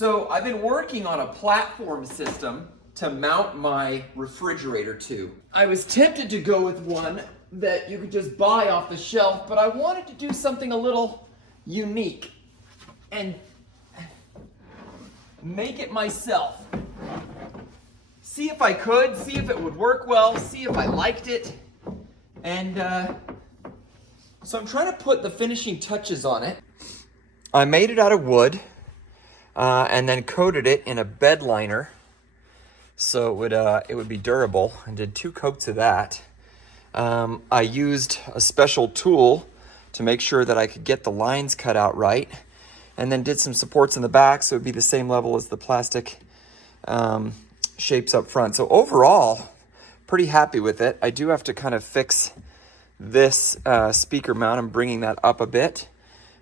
So I've been working on a platform system to mount my refrigerator to. I was tempted to go with one that you could just buy off the shelf, but I wanted to do something a little unique and make it myself. See if I could, see if it would work well, see if I liked it. And so I'm trying to put the finishing touches on it. I made it out of wood. And then coated it in a bed liner so it would be durable, and did 2 coats of that. I used a special tool to make sure that I could get the lines cut out right, and then did some supports in the back so it would be the same level as the plastic shapes up front. So overall, pretty happy with it. I do have to kind of fix this speaker mount. I'm bringing that up a bit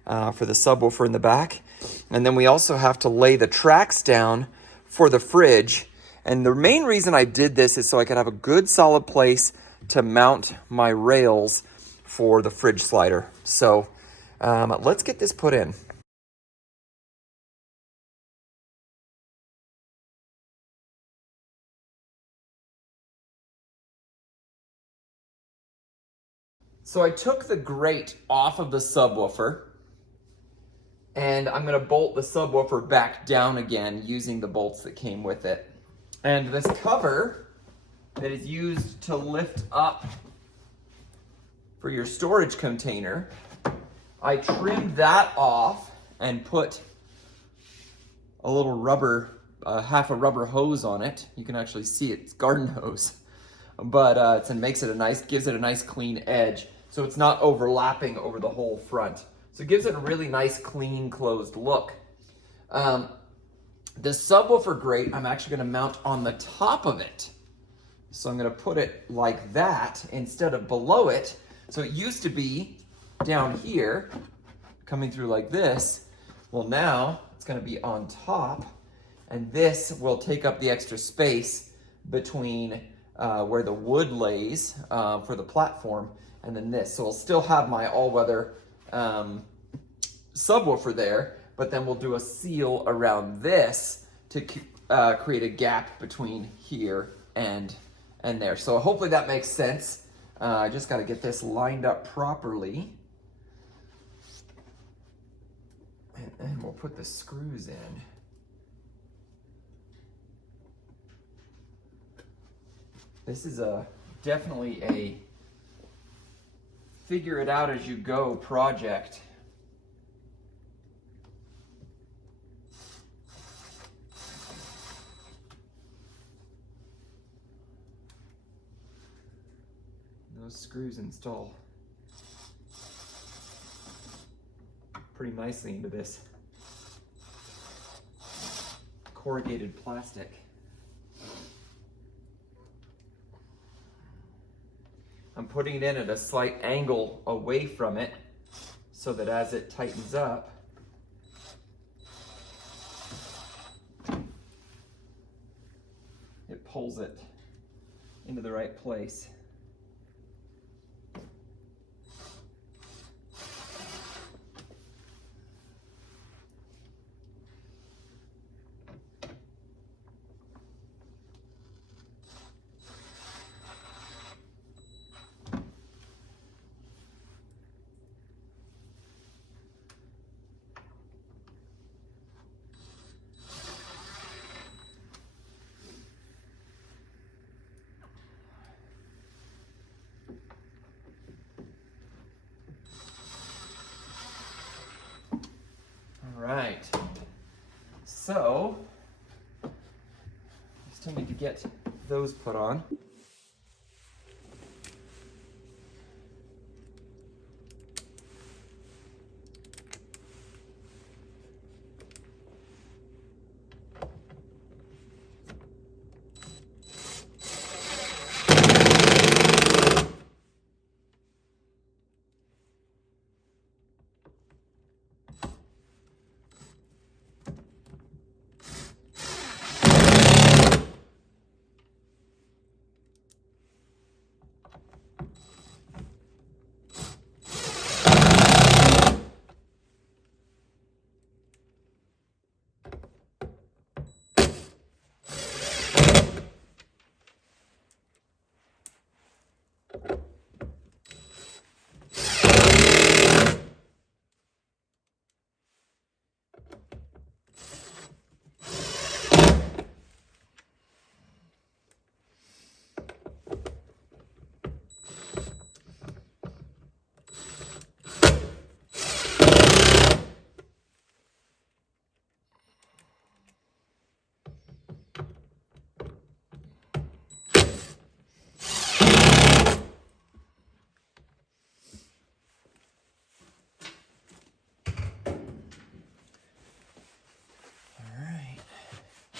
for the subwoofer in the back. And then we also have to lay the tracks down for the fridge. And the main reason I did this is so I could have a good solid place to mount my rails for the fridge slider. So let's get this put in. So I took the grate off of the subwoofer, and I'm gonna bolt the subwoofer back down again using the bolts that came with it. And this cover that is used to lift up for your storage container, I trimmed that off and put a little rubber, half a rubber hose on it. You can actually see it, it's garden hose. But it makes it gives it a nice clean edge, so it's not overlapping over the whole front. So it gives it a really nice, clean, closed look. The subwoofer grate, I'm actually gonna mount on the top of it. So I'm gonna put it like that instead of below it. So it used to be down here, coming through like this. Well, now it's gonna be on top, and this will take up the extra space between where the wood lays for the platform and then this. So I'll still have my all-weather subwoofer there, but then we'll do a seal around this to create a gap between here and there. So hopefully that makes sense. I just got to get this lined up properly. And we'll put the screws in. This is definitely a figure it out as you go project. Those screws install pretty nicely into this corrugated plastic. I'm putting it in at a slight angle away from it so that as it tightens up, it pulls it into the right place. Right, so I still need to get those put on.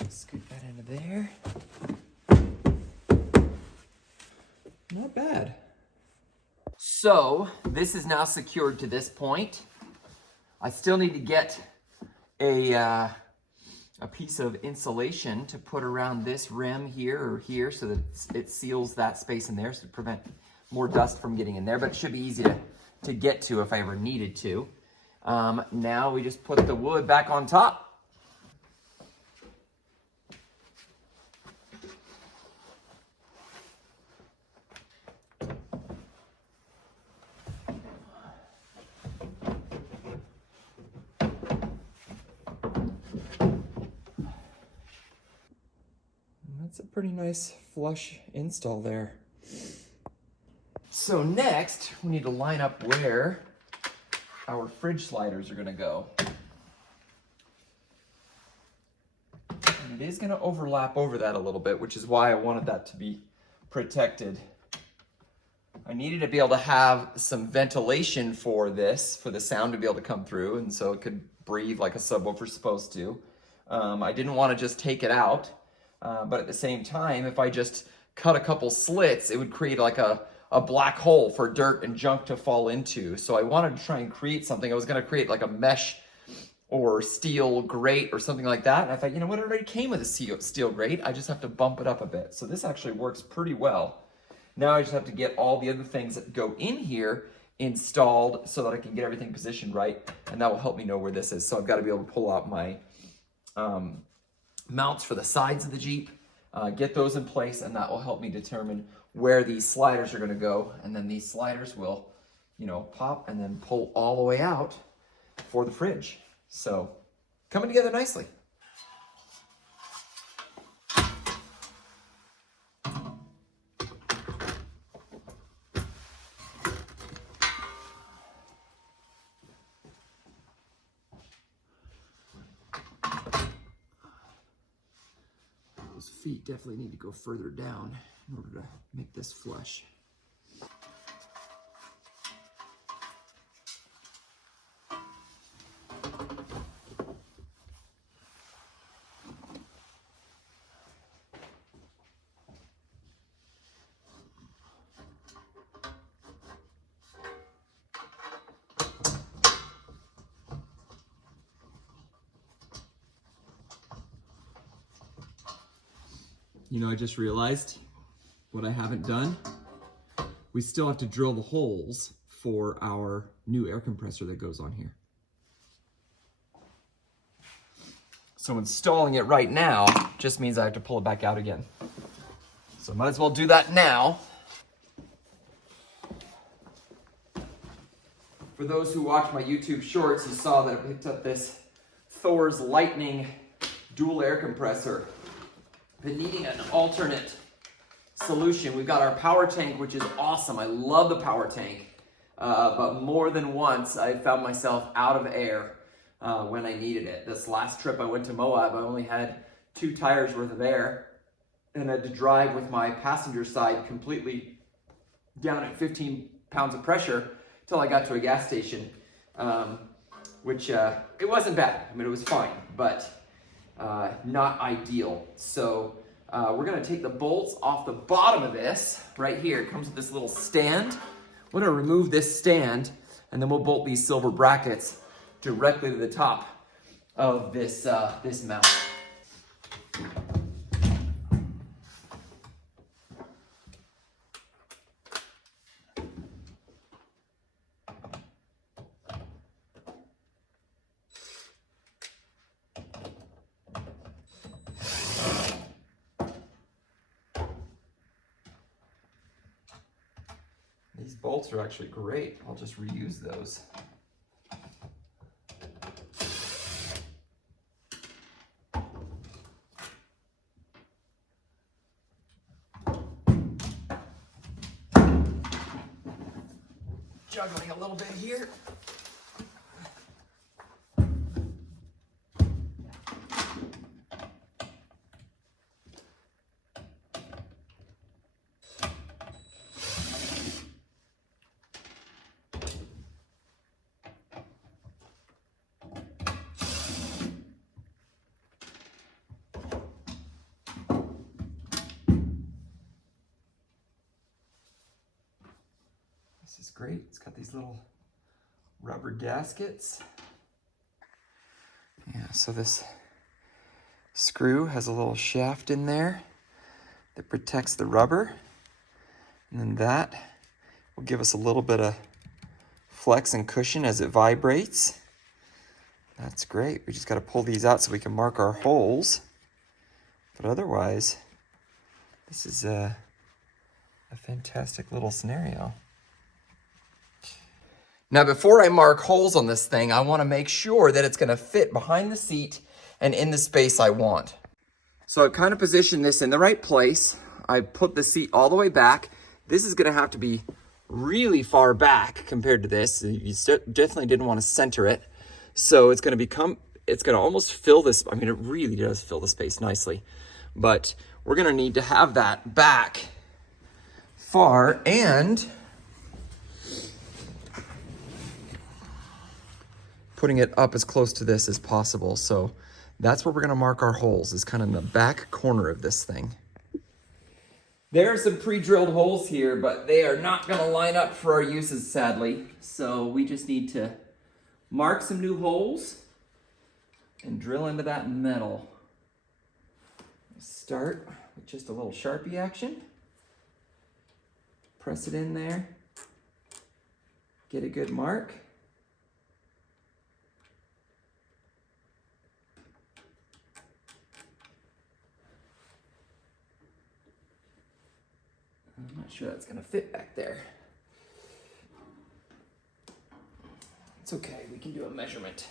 Scoot that into there. Not bad. So this is now secured to this point. I still need to get a piece of insulation to put around this rim here or here so that it seals that space in there so to prevent more dust from getting in there, but it should be easy to get to if I ever needed to. Now we just put the wood back on top. That's a pretty nice flush install there. So next, we need to line up where our fridge sliders are gonna go. And it is gonna overlap over that a little bit, which is why I wanted that to be protected. I needed to be able to have some ventilation for this, for the sound to be able to come through, and so it could breathe like a subwoofer's supposed to. I didn't want to just take it out, but at the same time, if I just cut a couple slits, it would create like a black hole for dirt and junk to fall into. So I wanted to try and create something. I was going to create like a mesh or steel grate or something like that. And I thought, you know what, it already came with a steel grate. I just have to bump it up a bit. So this actually works pretty well. Now I just have to get all the other things that go in here installed so that I can get everything positioned right, and that will help me know where this is. So I've got to be able to pull out my mounts for the sides of the Jeep, get those in place, and that will help me determine where these sliders are going to go, and then these sliders will, you know, pop and then pull all the way out for the fridge. So coming together nicely. Those feet definitely need to go further down in order to make this flush. You know, I just realized what I haven't done. We still have to drill the holes for our new air compressor that goes on here. So installing it right now just means I have to pull it back out again. So might as well do that now. For those who watch my YouTube shorts, you saw that I picked up this Thor's Lightning dual air compressor. Been needing an alternate solution. We've got our PowerTank, which is awesome. I love the PowerTank, but more than once I found myself out of air when I needed it. This last trip I went to Moab, I only had 2 tires worth of air and had to drive with my passenger side completely down at 15 pounds of pressure till I got to a gas station, which it wasn't bad. I mean, it was fine, but not ideal. So we're gonna take the bolts off the bottom of this right here. It comes with this little stand. We're gonna remove this stand, and then we'll bolt these silver brackets directly to the top of this this mount. These bolts are actually great. I'll just reuse those. Juggling a little bit here. This is great. It's got these little rubber gaskets. Yeah, so this screw has a little shaft in there that protects the rubber. And then that will give us a little bit of flex and cushion as it vibrates. That's great. We just got to pull these out so we can mark our holes. But otherwise, this is a fantastic little scenario. Now, before I mark holes on this thing, I want to make sure that it's going to fit behind the seat and in the space I want. So I've kind of positioned this in the right place. I put the seat all the way back. This is going to have to be really far back compared to this. You definitely didn't want to center it. So it's going to almost fill this. I mean, it really does fill the space nicely. But we're going to need to have that back far and putting it up as close to this as possible. So that's where we're going to mark our holes, is kind of in the back corner of this thing. There are some pre-drilled holes here, but they are not going to line up for our uses, sadly. So we just need to mark some new holes and drill into that metal. Start with just a little Sharpie action. Press it in there. Get a good mark. I'm not sure that's going to fit back there. It's okay, we can do a measurement.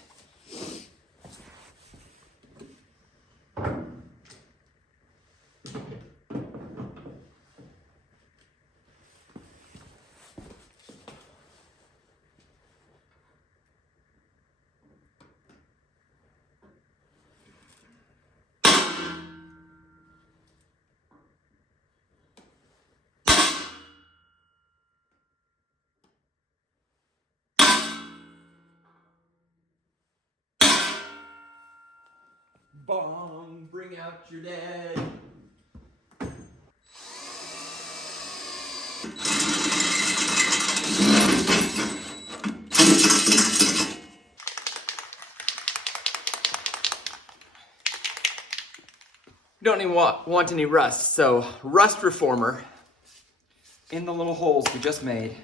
Bong, bring out your dead. Don't even want any rust, so rust reformer in the little holes we just made.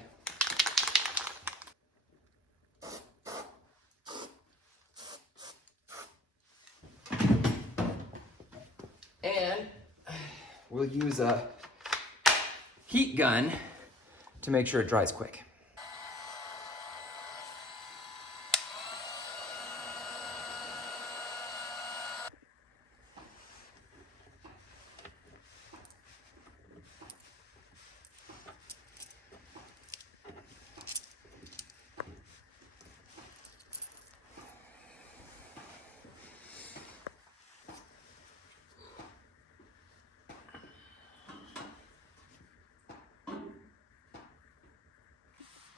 And we'll use a heat gun to make sure it dries quick.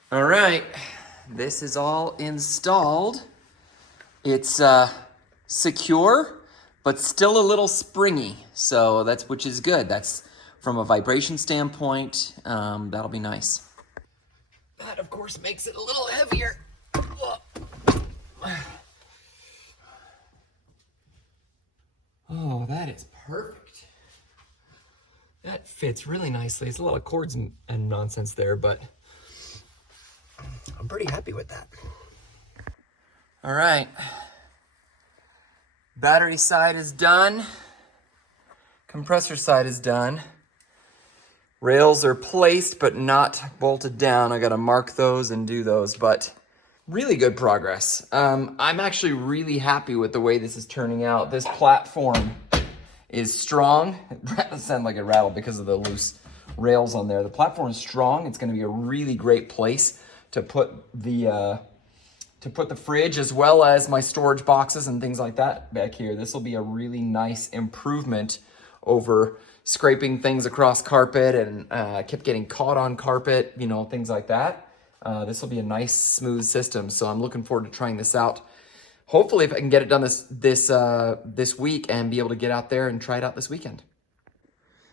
All right, this is all installed. It's secure, but still a little springy, so which is good. That's from a vibration standpoint, that'll be nice. That, of course, makes it a little heavier. Oh, that is perfect. That fits really nicely. It's a lot of cords and nonsense there, but I'm pretty happy with that. All right. Battery side is done. Compressor side is done. Rails are placed but not bolted down. I gotta mark those and do those, but really good progress. I'm actually really happy with the way this is turning out. This platform is strong. It sounded like it rattled because of the loose rails on there. The platform is strong. It's gonna be a really great place to put the fridge as well as my storage boxes and things like that back here. This will be a really nice improvement over scraping things across carpet and kept getting caught on carpet, you know, things like that. This will be a nice smooth system. So I'm looking forward to trying this out. Hopefully if I can get it done this week and be able to get out there and try it out this weekend.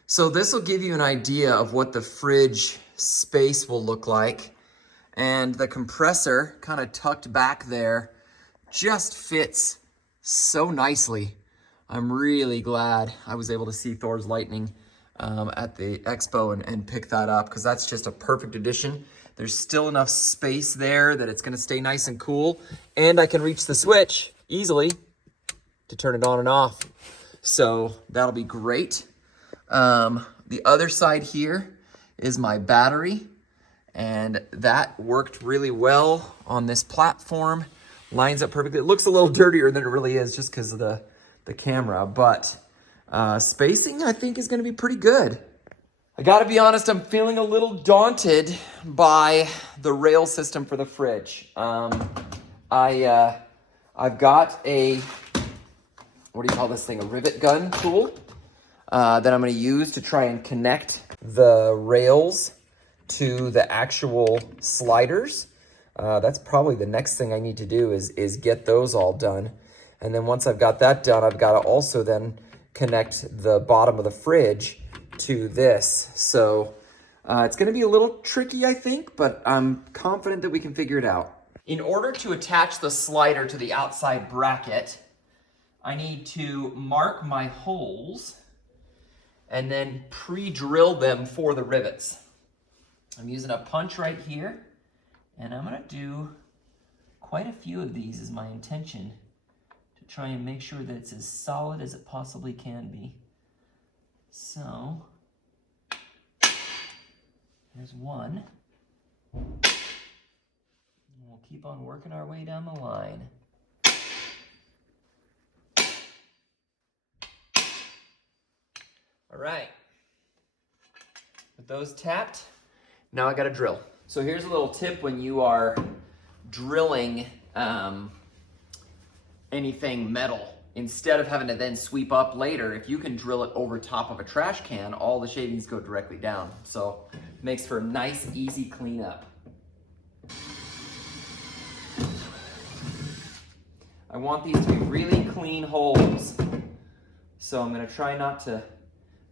So this will give you an idea of what the fridge space will look like. And the compressor kind of tucked back there just fits so nicely. I'm really glad I was able to see Thor's Lightning at the expo and pick that up, because that's just a perfect addition. There's still enough space there that it's gonna stay nice and cool, and I can reach the switch easily to turn it on and off. So that'll be great. The other side here is my battery, and that worked really well on this platform. Lines up perfectly. It looks a little dirtier than it really is just because of the camera, but spacing I think is gonna be pretty good. I gotta be honest, I'm feeling a little daunted by the rail system for the fridge. I've got a, what do you call this thing? A rivet gun tool that I'm gonna use to try and connect the rails to the actual sliders. That's probably the next thing I need to do is get those all done. And then once I've got that done, I've got to also then connect the bottom of the fridge to this. So it's gonna be a little tricky, I think, but I'm confident that we can figure it out. In order to attach the slider to the outside bracket, I need to mark my holes and then pre-drill them for the rivets. I'm using a punch right here, and I'm gonna do quite a few of these is my intention, to try and make sure that it's as solid as it possibly can be. So, there's one. And we'll keep on working our way down the line. All right, with those tapped, now I got to drill. So here's a little tip when you are drilling anything metal. Instead of having to then sweep up later, if you can drill it over top of a trash can, all the shavings go directly down. So it makes for a nice, easy cleanup. I want these to be really clean holes. So I'm gonna try not to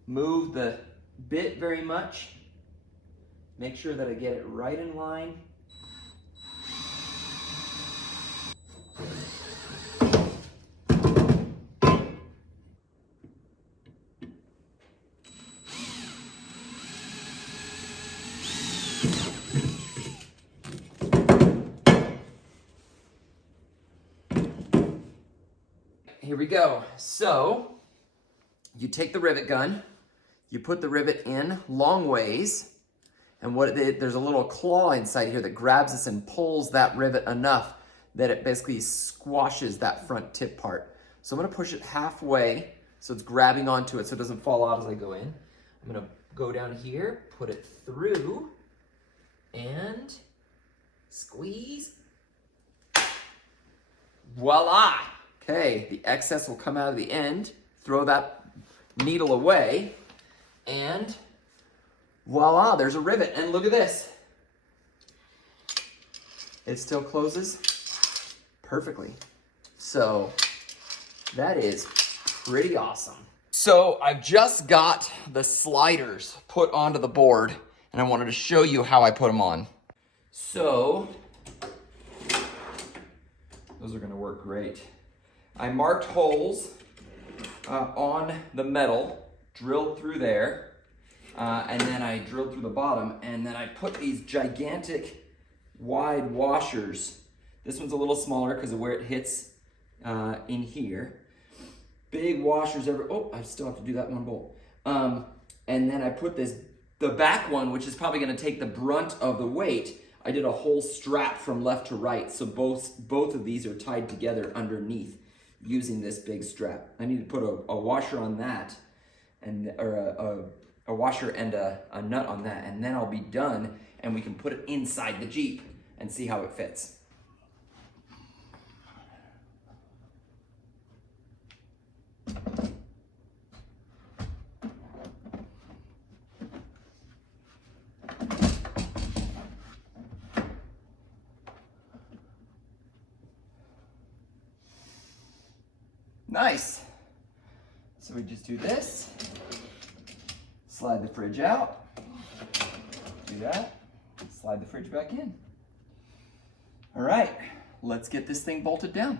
move the bit very much. Make sure that I get it right in line. Here we go. So you take the rivet gun, you put the rivet in long ways, and there's a little claw inside here that grabs this and pulls that rivet enough that it basically squashes that front tip part. So I'm gonna push it halfway so it's grabbing onto it so it doesn't fall out as I go in. I'm gonna go down here, put it through, and squeeze. Voila! Okay, the excess will come out of the end, throw that needle away, and voila, there's a rivet. And look at this. It still closes perfectly. So that is pretty awesome. So I've just got the sliders put onto the board, and I wanted to show you how I put them on. So those are gonna work great. I marked holes on the metal, drilled through there, and then I drilled through the bottom, and then I put these gigantic wide washers. This one's a little smaller because of where it hits in here. Big washers oh, I still have to do that one bolt. And then I put the back one, which is probably gonna take the brunt of the weight, I did a whole strap from left to right, so both of these are tied together underneath using this big strap. I need to put a washer on that, or a washer and a nut on that, and then I'll be done, and we can put it inside the Jeep and see how it fits. Nice. So we just do this, slide the fridge out, do that, slide the fridge back in. All right, let's get this thing bolted down.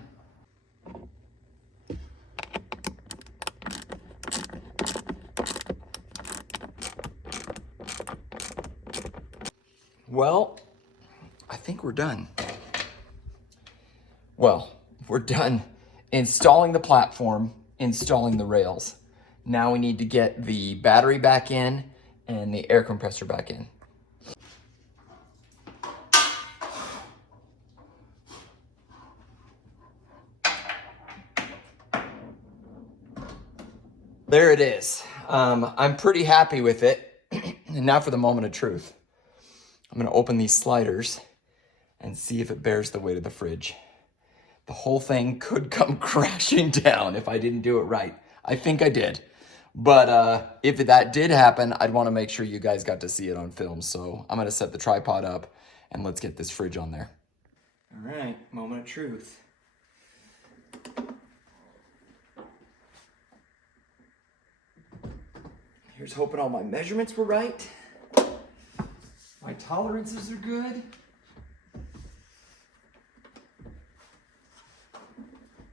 Well, I think we're done. Well, we're done installing the platform, installing the rails. Now we need to get the battery back in and the air compressor back in. There it is. I'm pretty happy with it. And now for the moment of truth. I'm gonna open these sliders and see if it bears the weight of the fridge. The whole thing could come crashing down if I didn't do it right. I think I did. But if that did happen, I'd wanna make sure you guys got to see it on film. So I'm gonna set the tripod up and let's get this fridge on there. All right, moment of truth. Here's hoping all my measurements were right. My tolerances are good.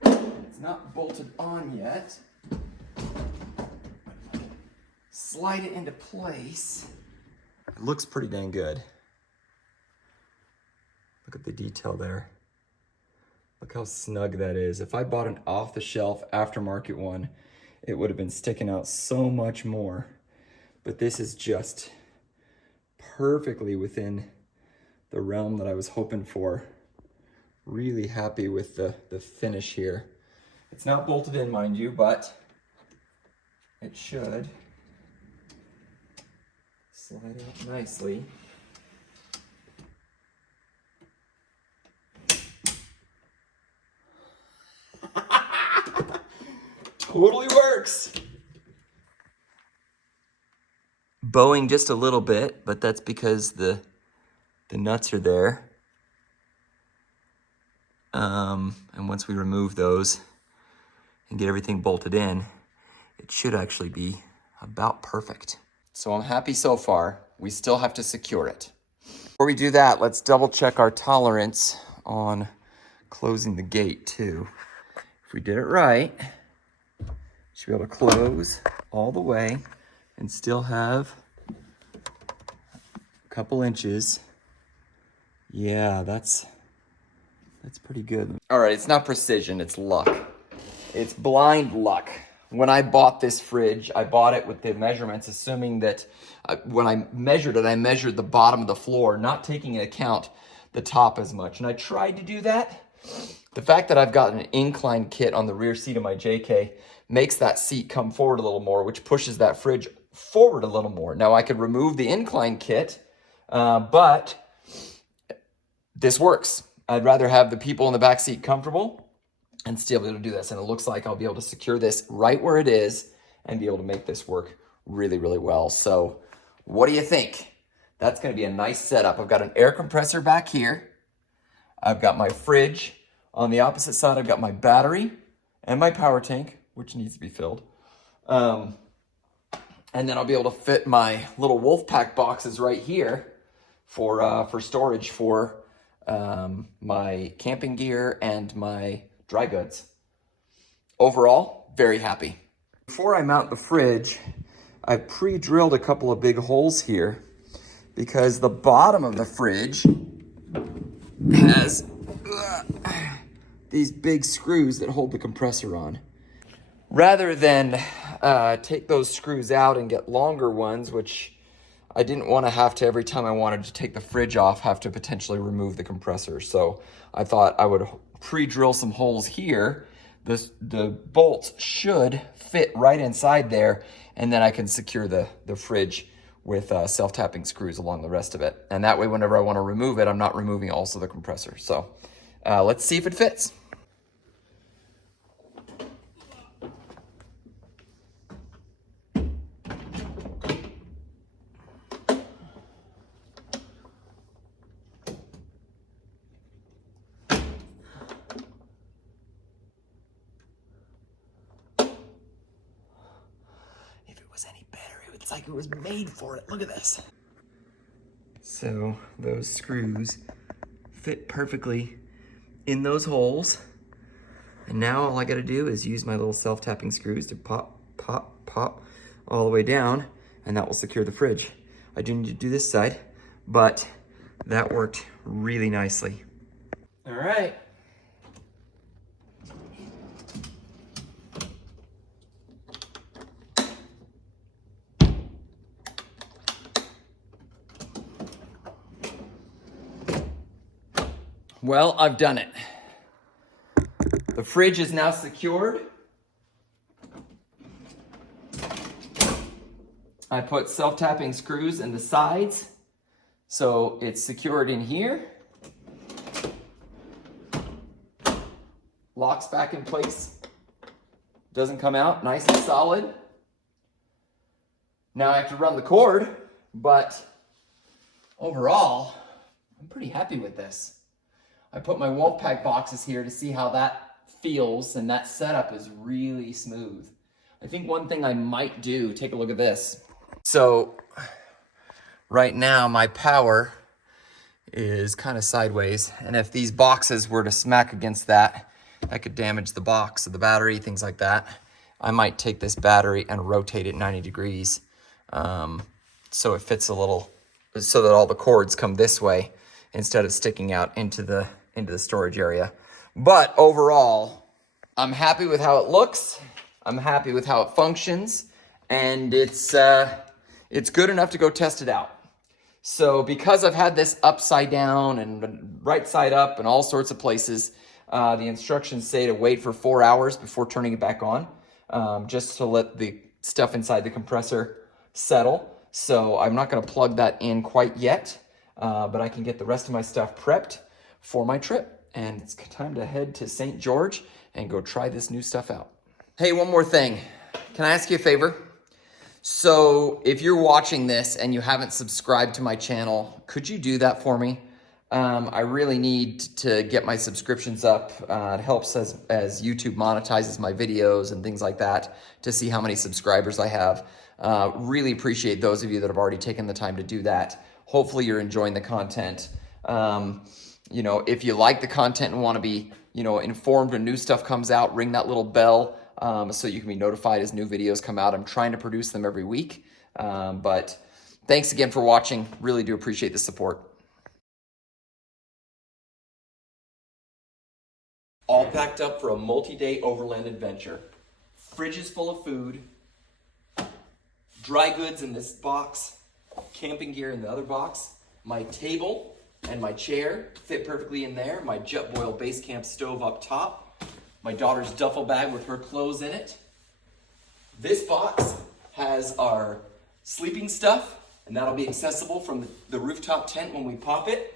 It's not bolted on yet. Slide it into place. It looks pretty dang good. Look at the detail there. Look how snug that is. If I bought an off-the-shelf aftermarket one, it would have been sticking out so much more. But this is just perfectly within the realm that I was hoping for. Really happy with the finish here. It's not bolted in, mind you, but it should slide out nicely. Totally works. Bowing just a little bit, but that's because the nuts are there. And once we remove those and get everything bolted in, it should actually be about perfect. So I'm happy so far. We still have to secure it. Before we do that, let's double check our tolerance on closing the gate too. If we did it right, should be able to close all the way and still have a couple inches. Yeah, that's pretty good. All right, it's not precision, it's luck. It's blind luck. When I bought this fridge, I bought it with the measurements, assuming that when I measured it, I measured the bottom of the floor, not taking into account the top as much. And I tried to do that. The fact that I've got an incline kit on the rear seat of my JK makes that seat come forward a little more, which pushes that fridge forward a little more. Now I could remove the incline kit, but this works. I'd rather have the people in the back seat comfortable and still be able to do this. And it looks like I'll be able to secure this right where it is and be able to make this work really, really well. So what do you think? That's gonna be a nice setup. I've got an air compressor back here. I've got my fridge. On the opposite side, I've got my battery and my power tank, which needs to be filled. And then I'll be able to fit my little Wolfpack boxes right here for storage for my camping gear and my dry goods. Overall, very happy. Before I mount the fridge, I've pre-drilled a couple of big holes here because the bottom of the fridge has these big screws that hold the compressor on. Rather than take those screws out and get longer ones, which I didn't want to have to, every time I wanted to take the fridge off, have to potentially remove the compressor. So I thought I would pre-drill some holes here. The bolts should fit right inside there, and then I can secure the fridge with self-tapping screws along the rest of it. And that way, whenever I want to remove it, I'm not removing also the compressor. So let's see if it fits. Any better, it's like it was made for it. Look at this. So those screws fit perfectly in those holes. And now all I gotta do is use my little self-tapping screws to pop, pop, pop all the way down, and that will secure the fridge. I do need to do this side, but that worked really nicely. All right. Well, I've done it. The fridge is now secured. I put self-tapping screws in the sides, so it's secured in here. Locks back in place. Doesn't come out, nice and solid. Now I have to run the cord, but overall, I'm pretty happy with this. I put my Wolfpack boxes here to see how that feels, and that setup is really smooth. I think one thing I might do, take a look at this. So right now my power is kind of sideways, and if these boxes were to smack against that, that could damage the box or the battery, things like that. I might take this battery and rotate it 90 degrees so it fits a little, so that all the cords come this way instead of sticking out into the storage area. But overall, I'm happy with how it looks. I'm happy with how it functions, and it's good enough to go test it out. So because I've had this upside down and right side up and all sorts of places, the instructions say to wait for 4 hours before turning it back on, just to let the stuff inside the compressor settle. So I'm not gonna plug that in quite yet, but I can get the rest of my stuff prepped for my trip. And it's time to head to St. George and go try this new stuff out. Hey, one more thing. Can I ask you a favor? So if you're watching this and you haven't subscribed to my channel, could you do that for me? I really need to get my subscriptions up. It helps as YouTube monetizes my videos and things like that to see how many subscribers I have. Really appreciate those of you that have already taken the time to do that. Hopefully you're enjoying the content. You know, if you like the content and want to be, you know, informed when new stuff comes out, ring that little bell so you can be notified as new videos come out. I'm trying to produce them every week. But thanks again for watching. Really do appreciate the support. All packed up for a multi-day overland adventure. Fridges full of food, dry goods in this box, camping gear in the other box, my table and my chair fit perfectly in there, my Jetboil base camp stove up top, my daughter's duffel bag with her clothes in it. This box has our sleeping stuff, and that'll be accessible from the rooftop tent when we pop it.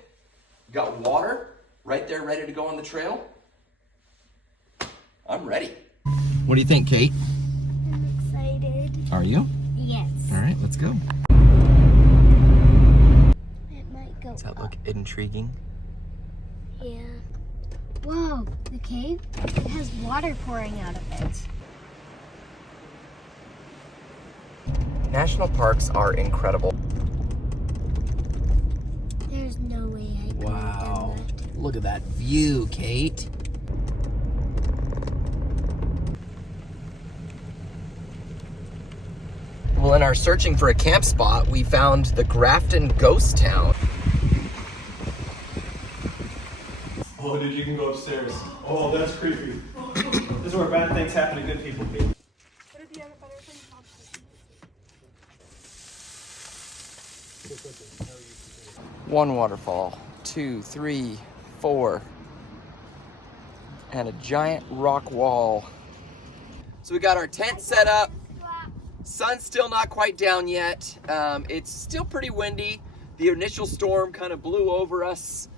Got water right there ready to go on the trail. I'm ready. What do you think, Kate? I'm excited. Are you? Yes. All right, let's go. It might go Does that up. look intriguing? Yeah. Whoa, the cave? It has water pouring out of it. National parks are incredible. There's no way I could Wow. have done that. Look at that view, Kate. Well, in our searching for a camp spot, we found the Grafton Ghost Town. Oh, dude, you can go upstairs. Oh, that's creepy. This is where bad things happen to good people, Pete. One waterfall, 2, 3, 4, and a giant rock wall. So we got our tent set up. Sun's still not quite down yet. It's still pretty windy. The initial storm kind of blew over us.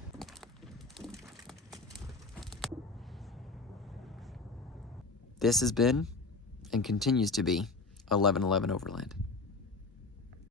This has been, and continues to be, 1111 Overland.